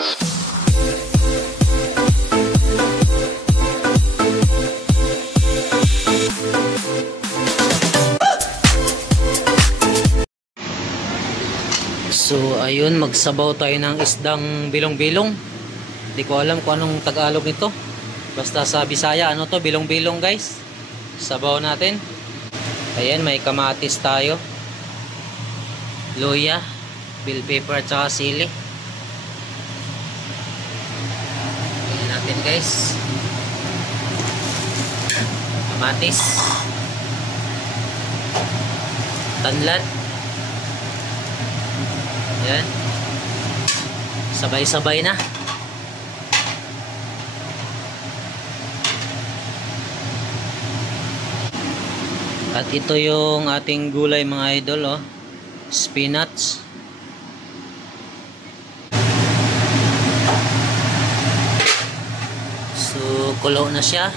So ayun, magsabaw tayo ng isdang bilong-bilong. Hindi ko alam kung anong Tagalog nito. Basta sa Bisaya, ano to, bilong-bilong guys. Sabaw natin. Ayan, may kamatis tayo, luya, bell pepper, at saka sili. Ayan natin guys. Kamatis, tanlad. Ayan, sabay-sabay na. At ito yung ating gulay mga idol, oh. Spinach. So kulo na siya.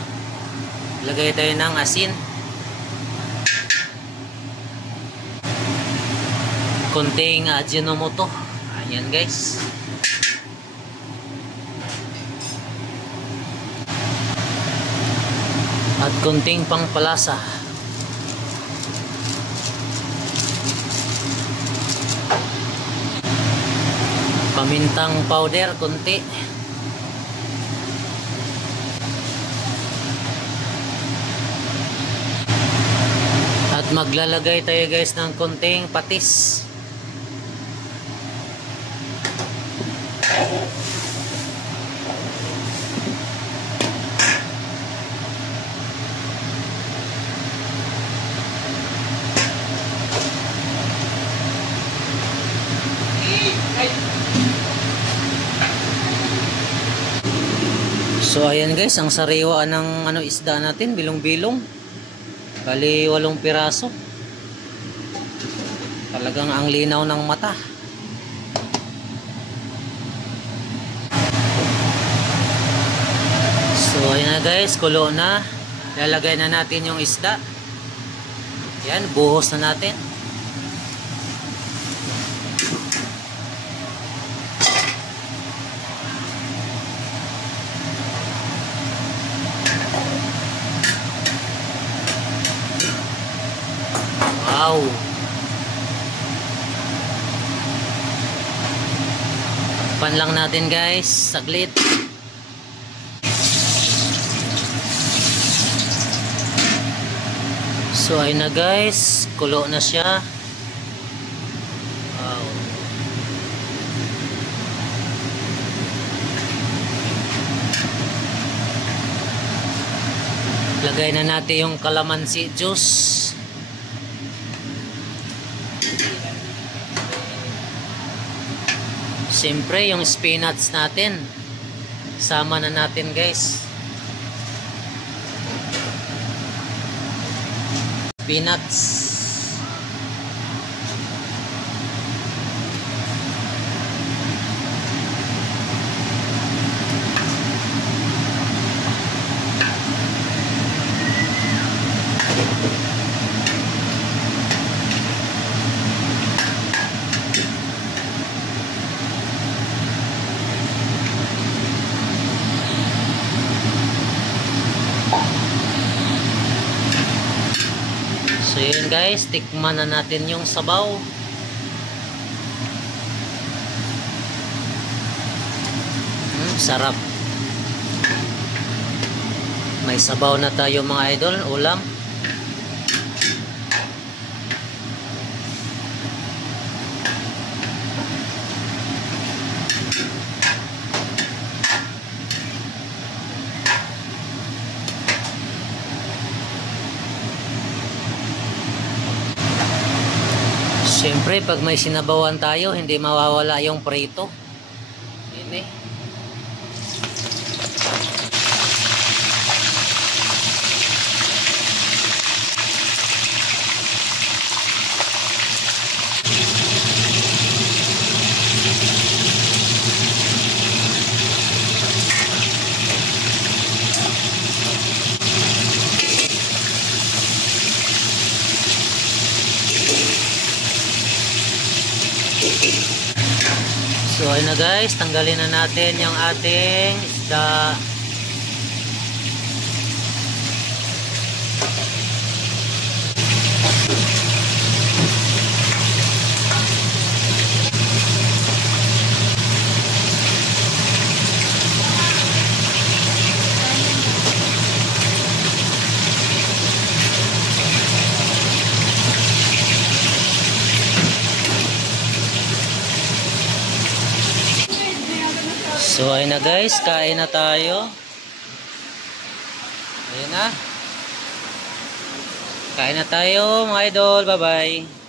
Lagay tayo ng asin, konting Ajinomoto. Ayan guys. At konting pangpalasa. Pamintang powder konti. At maglalagay tayo guys ng konting patis. So ayan guys, ang sariwa ng isda natin, bilong-bilong. Bali 8 piraso. Talagang ang linaw ng mata. So ayan na guys, kulo na. Lalagay na natin yung isda. Yan, buhos na natin. Wow. Pan lang natin guys, saglit. So ayun na guys, kulo na siya. Wow. Lagay na natin yung calamansi juice. Siyempre yung spinach natin, sama na natin guys. Spinach. So yun guys, tikman na natin yung sabaw. Sarap. May sabaw na tayo mga idol, ulam. Siyempre, pag may sinabawan tayo, hindi mawawala yung prito. Yun eh. So ayun na na guys, tanggalin na natin yung ating isda. So ayun na guys, kain na tayo. Ayun na. Kain na tayo mga idol, bye bye.